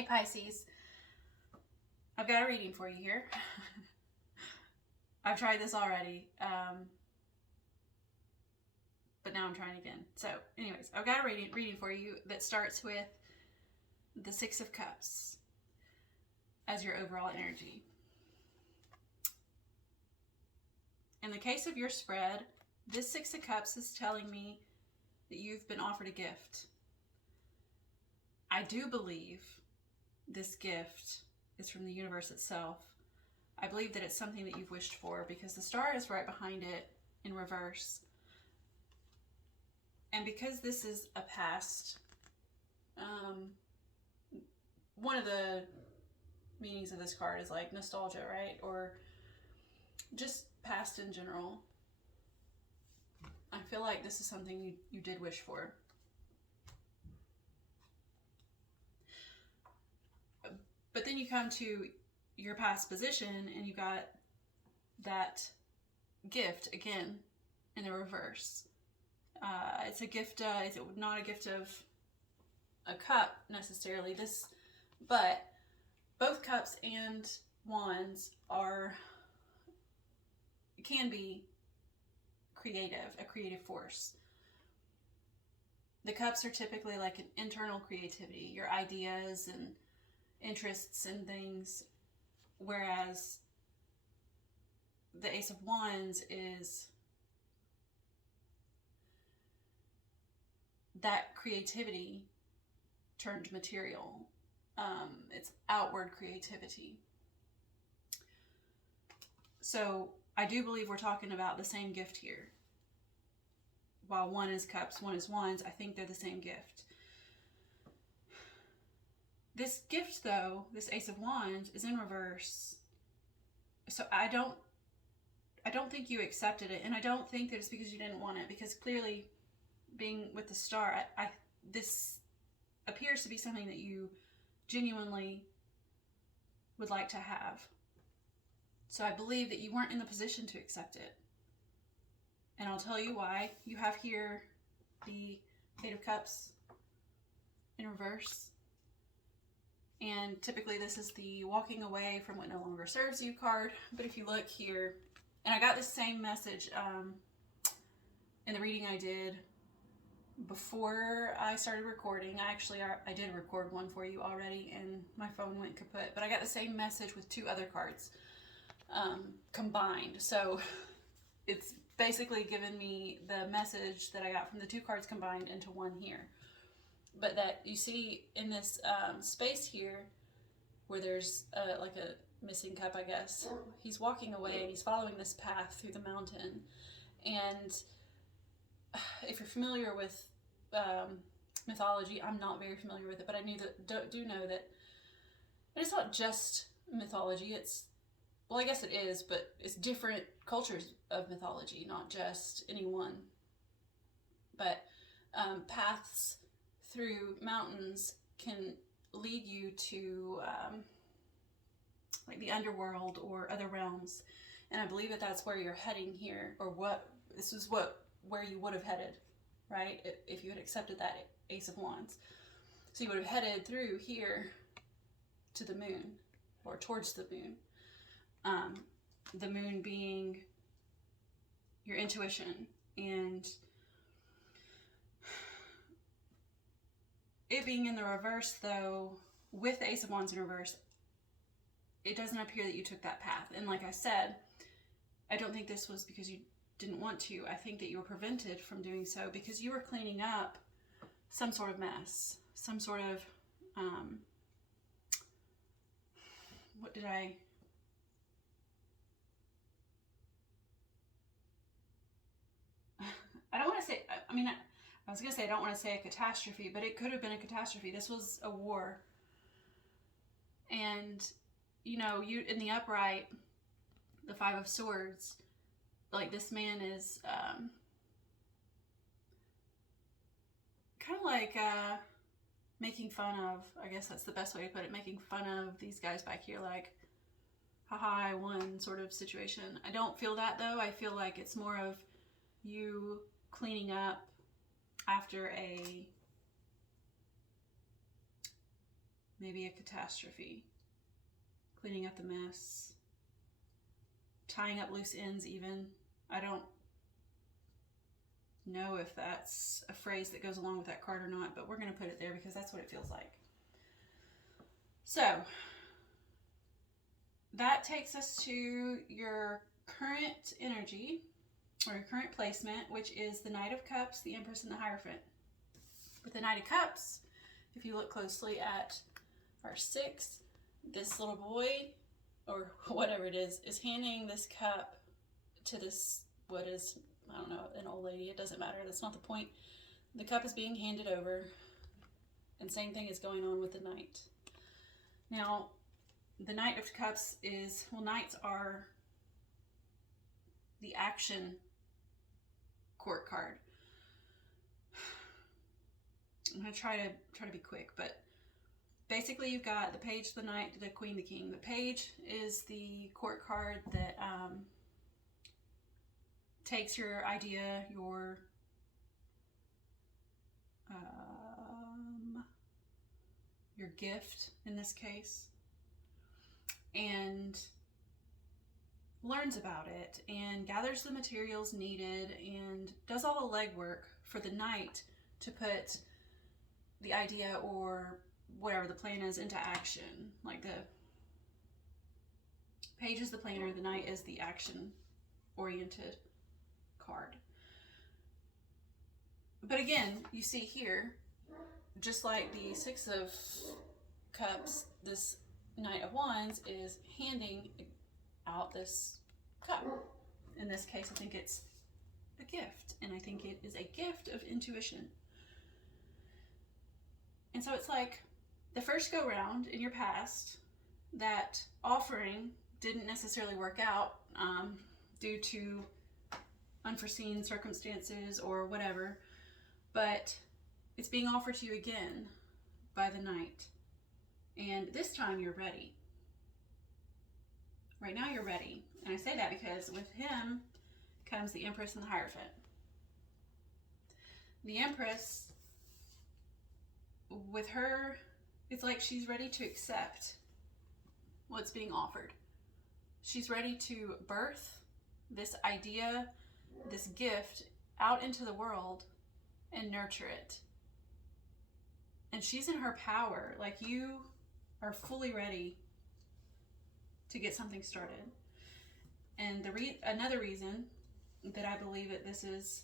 Hey Pisces, I've got a reading for you here. I've tried this already, but now I'm trying again. So anyways, I've got a reading for you that starts with the Six of Cups as your overall energy. In the case of your spread, this Six of Cups is telling me that you've been offered a gift. I do believe this gift is from the universe itself. I believe that it's something that you've wished for because the star is right behind it in reverse. And because this is a past, one of the meanings of this card is like nostalgia, right? Or just past in general. I feel like this is something you did wish for. But then you come to your past position and you got that gift again in the reverse. It's a gift, it's not a gift of a cup necessarily, but both cups and wands can be a creative force. The cups are typically like an internal creativity, your ideas and interests and things, whereas the Ace of Wands is that creativity turned material. It's outward creativity. So I do believe we're talking about the same gift here. While one is cups, one is wands, I think they're the same gift. This gift, though, this Ace of Wands, is in reverse. So I don't think you accepted it, and I don't think that it's because you didn't want it, because clearly, being with the star, this appears to be something that you genuinely would like to have. So I believe that you weren't in the position to accept it. And I'll tell you why. You have here the Eight of Cups in reverse. And typically this is the walking away from what no longer serves you card. But if you look here, and I got this same message in the reading I did before I started recording. I did record one for you already and my phone went kaput. But I got the same message with two other cards combined. So it's basically given me the message that I got from the two cards combined into one here. But that you see in this space here where there's like a missing cup, I guess. He's walking away and he's following this path through the mountain. And if you're familiar with mythology, I'm not very familiar with it, but I do know that it's not just mythology. Well, I guess it is, but it's different cultures of mythology, not just any one. But paths through mountains can lead you to like the underworld or other realms, and I believe that that's where you're heading here, or where you would have headed, right? If you had accepted that Ace of Wands, so you would have headed through here to the moon, or towards the moon. The moon being your intuition, and it being in the reverse, though, with the Ace of Wands in reverse, it doesn't appear that you took that path. And like I said, I don't think this was because you didn't want to. I think that you were prevented from doing so because you were cleaning up some sort of mess, some sort of, I don't want to say, I was going to say I don't want to say a catastrophe, but it could have been a catastrophe. This was a war. And, you in the upright, the Five of Swords, like this man is kind of like making fun of, I guess that's the best way to put it, making fun of these guys back here, like, haha, I won sort of situation. I don't feel that, though. I feel like it's more of you cleaning up after a maybe a catastrophe, cleaning up the mess, tying up loose ends even. I don't know if that's a phrase that goes along with that card or not, but we're going to put it there because that's what it feels like. So that takes us to your current energy or your current placement, which is the Knight of Cups, the Empress, and the Hierophant. With the Knight of Cups, if you look closely at our 6, this little boy, or whatever it is handing this cup to this, what is, I don't know, an old lady. It doesn't matter. That's not the point. The cup is being handed over, and same thing is going on with the Knight. Now, the Knight of Cups is, well, Knights are the action court card. I'm going to try to be quick, but basically you've got the Page, the Knight, the Queen, the King. The Page is the court card that takes your idea, your gift in this case, and learns about it and gathers the materials needed and does all the legwork for the Knight to put the idea or whatever the plan is into action. Like the Page is the planner, the Knight is the action oriented card. But again, you see here, just like the 6 of Cups, this Knight of Wands is handing out this cup. In this case, I think it's a gift, and I think it is a gift of intuition. And so it's like the first go round in your past, that offering didn't necessarily work out due to unforeseen circumstances or whatever, but it's being offered to you again by the Knight. And this time you're ready. Right now you're ready. And I say that because with him comes the Empress and the Hierophant. The Empress, with her, it's like she's ready to accept what's being offered. She's ready to birth this idea, this gift out into the world and nurture it. And she's in her power. Like, you are fully ready to get something started. And another reason that I believe that this is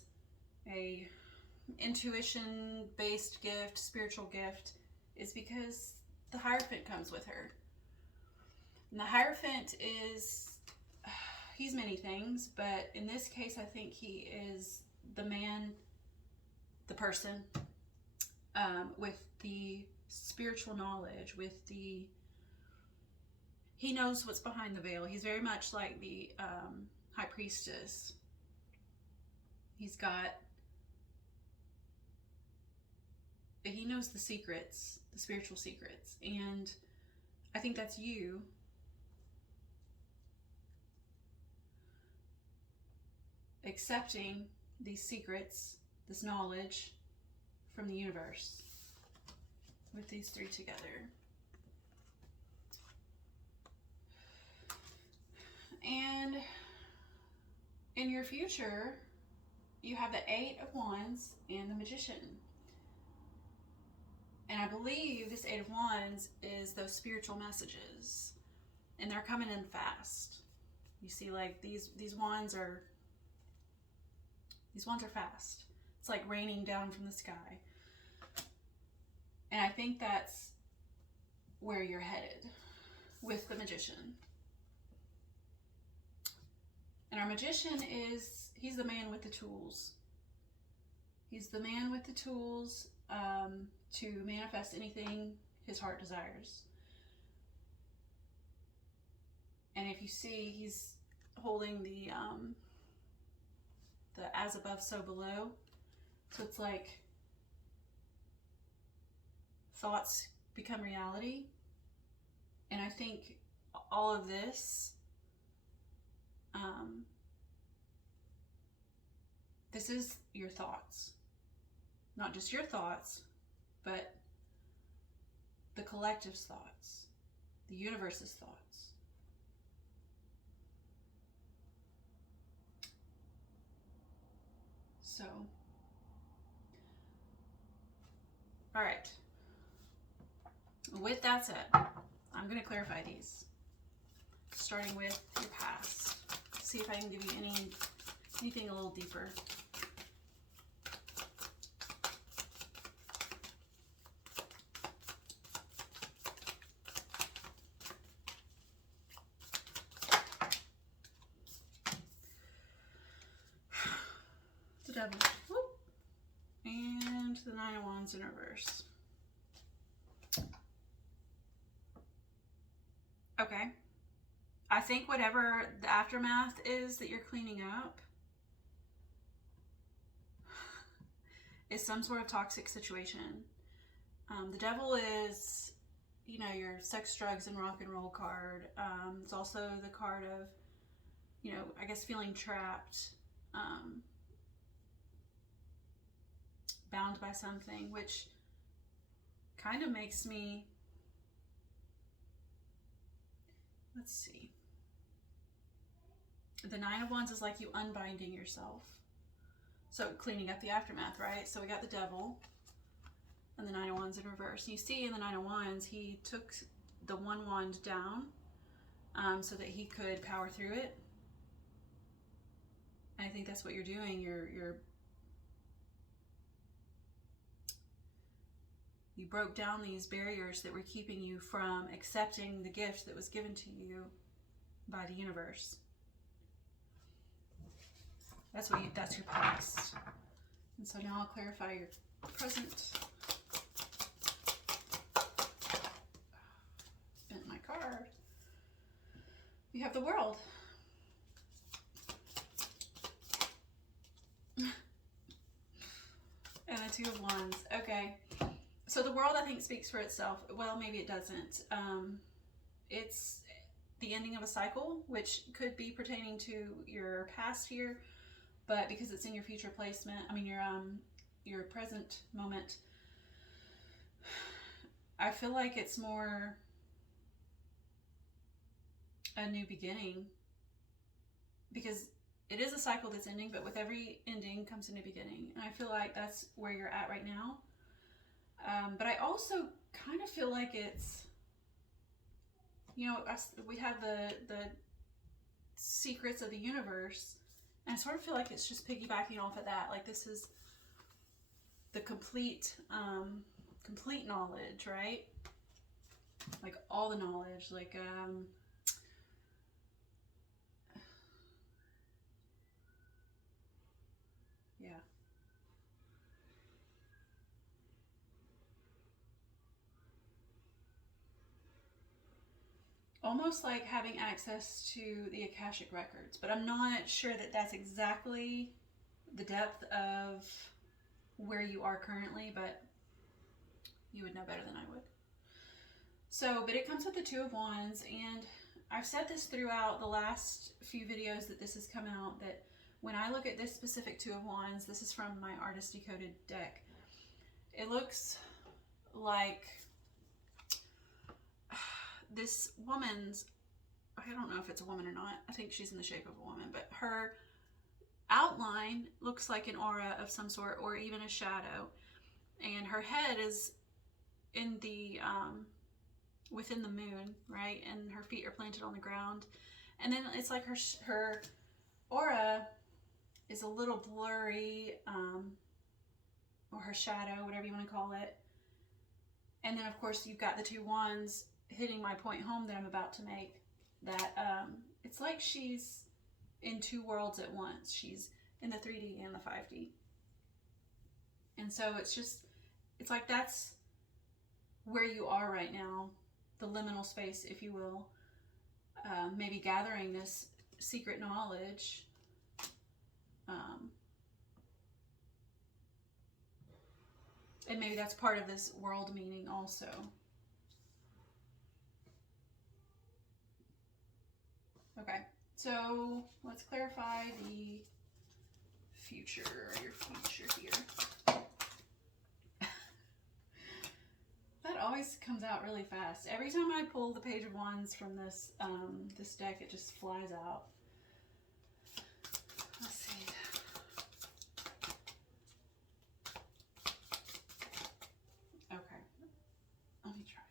a intuition-based gift, spiritual gift, is because the Hierophant comes with her. And the Hierophant is, he's many things, but in this case I think he is the man, the person, with the spiritual knowledge, with the, he knows what's behind the veil. He's very much like the High Priestess. He knows the secrets, the spiritual secrets, and I think that's you. Accepting these secrets, this knowledge from the universe with these 3 together. And in your future, you have the 8 of Wands and the Magician. And I believe this 8 of Wands is those spiritual messages. And they're coming in fast. You see, like, these wands are fast. It's like raining down from the sky. And I think that's where you're headed with the Magician. And our Magician he's the man with the tools. He's the man with the tools to manifest anything his heart desires. And if you see, he's holding the as above, so below. So it's like thoughts become reality. And I think all of this, this is your thoughts. Not just your thoughts, but the collective's thoughts, the universe's thoughts. So, all right. With that said, I'm going to clarify these, starting with your past. See if I can give you anything a little deeper. The Devil. Whoop. And the Nine of Wands in reverse. Okay. I think whatever the aftermath is that you're cleaning up is some sort of toxic situation. The Devil is, you know, your sex, drugs, and rock and roll card. It's also the card of, you know, I guess feeling trapped, bound by something, which kind of makes me, let's see. The Nine of Wands is like you unbinding yourself. So cleaning up the aftermath, right? So we got the Devil and the Nine of Wands in reverse. And you see in the Nine of Wands, he took the one wand down so that he could power through it. And I think that's what you're doing. You broke down these barriers that were keeping you from accepting the gift that was given to you by the universe. That's your past. And so now I'll clarify your present. Bent my card. You have the World. And the Two of Wands. Okay. So the World, I think, speaks for itself. Well, maybe it doesn't. It's the ending of a cycle, which could be pertaining to your past here, but because it's in your future placement, I mean your present moment, I feel like it's more a new beginning, because it is a cycle that's ending, but with every ending comes a new beginning, and I feel like that's where you're at right now. But I also kind of feel like it's, you know, we have the secrets of the universe, and I sort of feel like it's just piggybacking off of that. Like this is the complete knowledge, right? Like all the knowledge, like yeah. Almost like having access to the Akashic records, but I'm not sure that that's exactly the depth of where you are currently, but you would know better than I would. So, but it comes with the Two of Wands, and I've said this throughout the last few videos that this has come out, that when I look at this specific Two of Wands, this is from my Artist Decoded deck, it looks like this woman's, I don't know if it's a woman or not, I think she's in the shape of a woman, but her outline looks like an aura of some sort, or even a shadow, and her head is in the within the moon, right, and her feet are planted on the ground, and then it's like her aura is a little blurry, or her shadow, whatever you want to call it. And then of course you've got the Two Wands hitting my point home that I'm about to make, that it's like she's in two worlds at once. She's in the 3D and the 5D. And so it's like that's where you are right now, the liminal space, if you will, maybe gathering this secret knowledge. And maybe that's part of this world meaning also. Okay, so let's clarify the future, your future here. That always comes out really fast. Every time I pull the Page of Wands from this this deck, it just flies out. Let's see. Okay, let me try.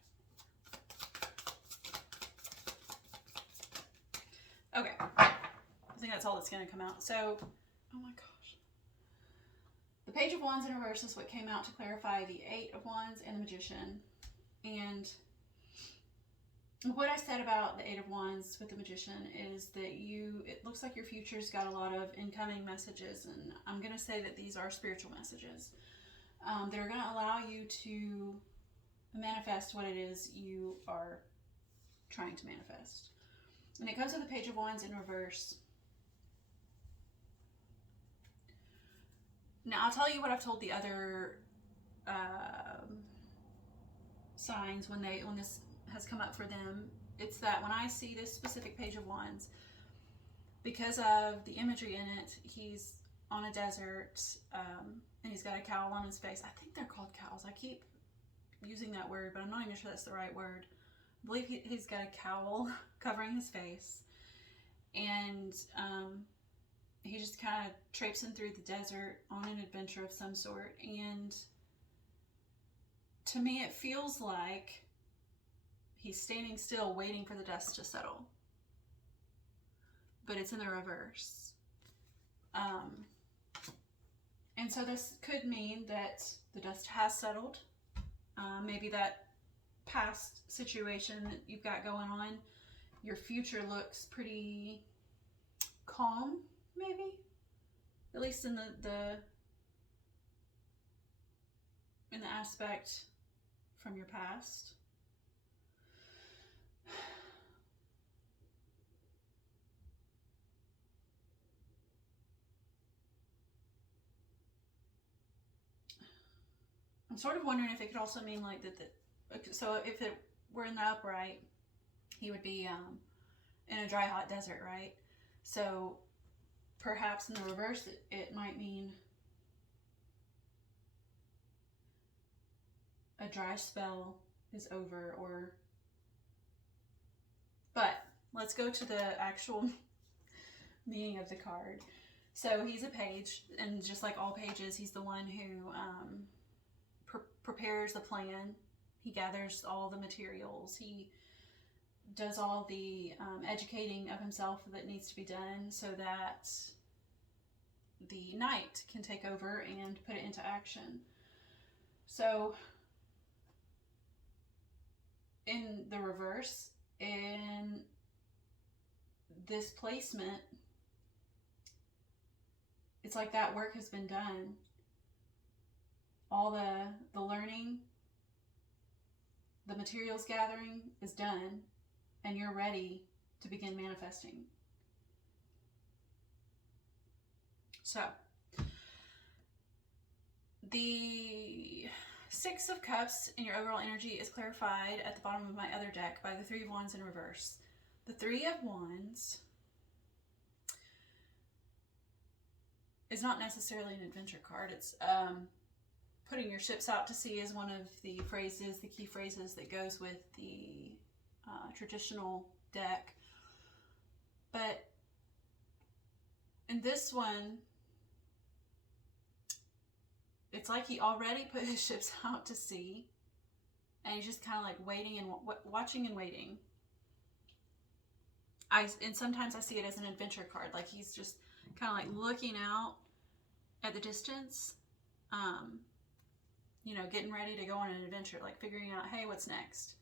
Okay, I think that's all that's going to come out. So, oh my gosh. The Page of Wands in reverse is what came out to clarify the Eight of Wands and the Magician. And what I said about the Eight of Wands with the Magician is that it looks like your future's got a lot of incoming messages, and I'm going to say that these are spiritual messages that are going to allow you to manifest what it is you are trying to manifest. And it comes with the Page of Wands in reverse. Now, I'll tell you what I've told the other signs when this has come up for them. It's that when I see this specific Page of Wands, because of the imagery in it, he's on a desert and he's got a cowl on his face. I think they're called cowls. I keep using that word, but I'm not even sure that's the right word. I believe he's got a cowl covering his face, and he just kind of traipsing through the desert on an adventure of some sort. And to me, it feels like he's standing still waiting for the dust to settle, but it's in the reverse. And so this could mean that the dust has settled. Maybe that past situation that you've got going on, your future looks pretty calm, maybe, at least in the aspect from your past. I'm sort of wondering if it could also mean like that. So if it were in the upright, he would be in a dry, hot desert, right? So perhaps in the reverse, it might mean a dry spell is over, or. But let's go to the actual meaning of the card. So he's a page, and just like all pages, he's the one who prepares the plan. He gathers all the materials. He does all the educating of himself that needs to be done so that the knight can take over and put it into action. So in the reverse, in this placement, it's like that work has been done. All the learning, the materials gathering is done, and you're ready to begin manifesting. So, the Six of Cups in your overall energy is clarified at the bottom of my other deck by the Three of Wands in reverse. The Three of Wands is not necessarily an adventure card. It's putting your ships out to sea is one of the phrases, the key phrases that goes with the traditional deck. But in this one, it's like he already put his ships out to sea, and he's just kind of like waiting and watching and waiting. And sometimes I see it as an adventure card, like he's just kind of like looking out at the distance, you know, getting ready to go on an adventure, like figuring out, hey, what's next?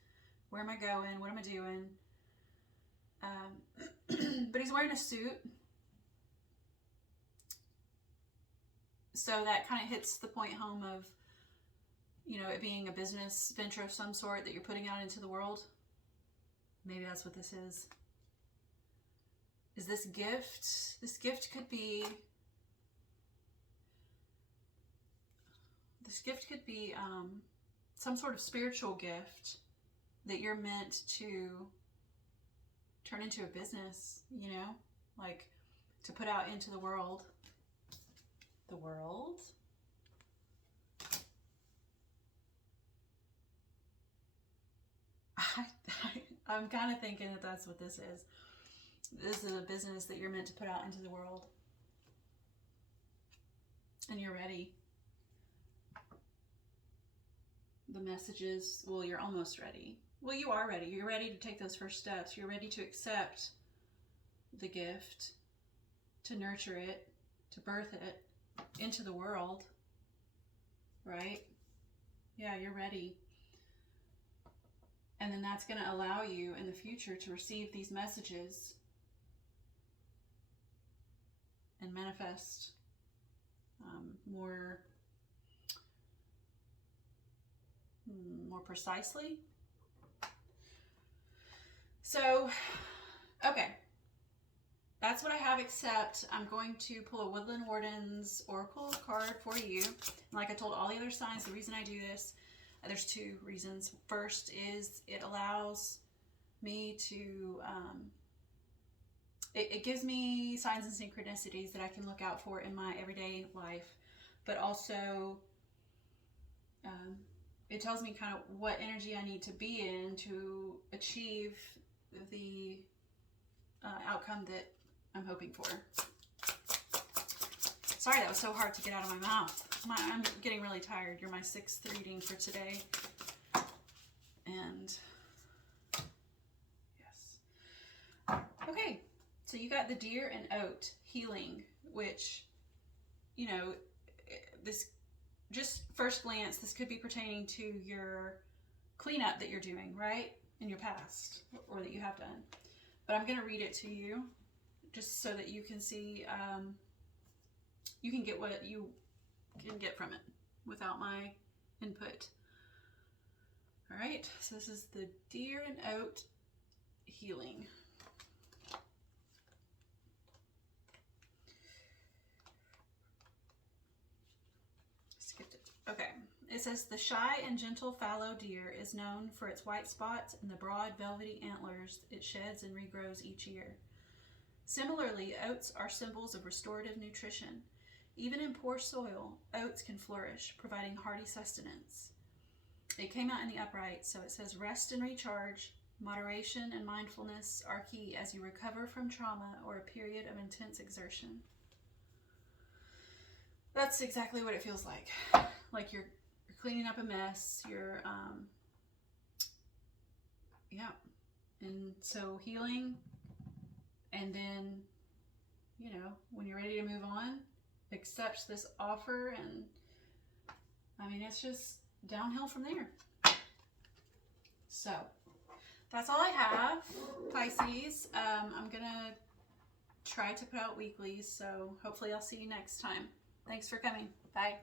Where am I going? What am I doing? But he's wearing a suit. So that kind of hits the point home of, you know, it being a business venture of some sort that you're putting out into the world. Maybe that's what this is. Is this gift? This gift could be... This gift could be some sort of spiritual gift that you're meant to turn into a business, you know, like to put out into the world. The world. I'm kind of thinking that that's what this is. This is a business that you're meant to put out into the world. And you're ready. The messages, well, you're almost ready. Well, you are ready. You're ready to take those first steps. You're ready to accept the gift, to nurture it, to birth it into the world, right? Yeah, you're ready. And then that's going to allow you in the future to receive these messages and manifest more precisely. So, okay. That's what I have, except I'm going to pull a Woodland Warden's Oracle card for you. And like I told all the other signs, the reason I do this, there's two reasons. First is it allows me to, it gives me signs and synchronicities that I can look out for in my everyday life. But also, it tells me kind of what energy I need to be in to achieve the outcome that I'm hoping for. Sorry, that was so hard to get out of my mouth. I'm getting really tired. You're my 6th reading for today. And yes. Okay, so you got the Deer and Oat healing, which, you know, this, just first glance, this could be pertaining to your cleanup that you're doing, right? In your past, or that you have done. But I'm going to read it to you just so that you can see, you can get what you can get from it without my input. All right, so this is the Deer and Oat healing. Skipped it. Okay. It says, the shy and gentle fallow deer is known for its white spots and the broad velvety antlers it sheds and regrows each year. Similarly, oats are symbols of restorative nutrition. Even in poor soil, oats can flourish, providing hearty sustenance. It came out in the upright, so it says, rest and recharge, moderation and mindfulness are key as you recover from trauma or a period of intense exertion. That's exactly what it feels like. Like you're cleaning up a mess, you're, yeah. And so healing, and then, you know, when you're ready to move on, accept this offer, and I mean, it's just downhill from there. So that's all I have, Pisces. I'm gonna try to put out weeklies, so hopefully I'll see you next time. Thanks for coming. Bye.